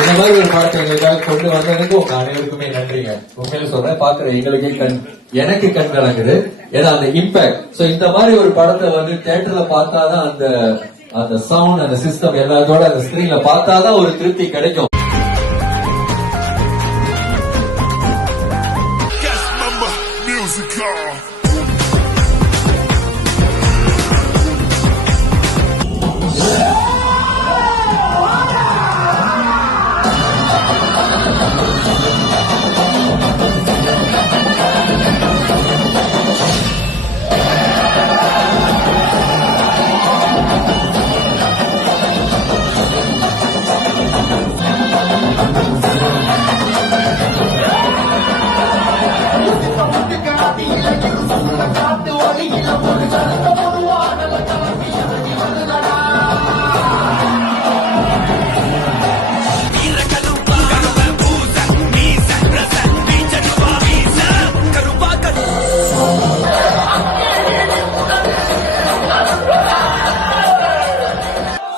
இந்த மாதிரி ஒரு படத்தை எங்களுக்காக கொண்டு வந்ததுக்கு உங்க அனைவருக்குமே நன்றிங்க. உண்மையில சொல்றேன், பாக்குற எங்களுக்கே எனக்கு கண் கலங்குது. ஏன்னா அந்த இம்பாக்ட். சோ இந்த மாதிரி ஒரு படத்தை வந்து தியேட்டர்ல பார்த்தாதான் அந்த சவுண்ட், அந்த சிஸ்டம் எல்லாத்தோட அந்த ஸ்கிரீன்ல பார்த்தாதான் ஒரு திருப்தி கிடைக்கும்.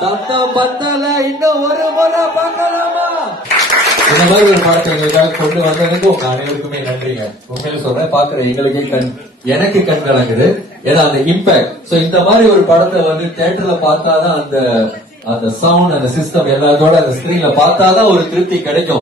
சத்தம் பத்தல, இன்னும் ஒரு முறை பார்க்கலாமா? இந்த மாதிரி ஒரு படத்தை எங்களுக்காக கொண்டு வந்ததுக்கு உங்க அனைவருக்குமே நன்றிங்க. உண்மையில சொல்றேன், பாக்குற எங்களுக்கே எனக்கு கண் கலங்குது. ஏன்னா அந்த இம்பாக்ட். சோ இந்த மாதிரி ஒரு படத்தை வந்து தியேட்டர்ல பார்த்தாதான் அந்த சவுண்ட், அந்த சிஸ்டம் எல்லாத்தோட அந்த ஸ்கிரீன்ல பார்த்தாதான் ஒரு திருப்தி கிடைக்கும்.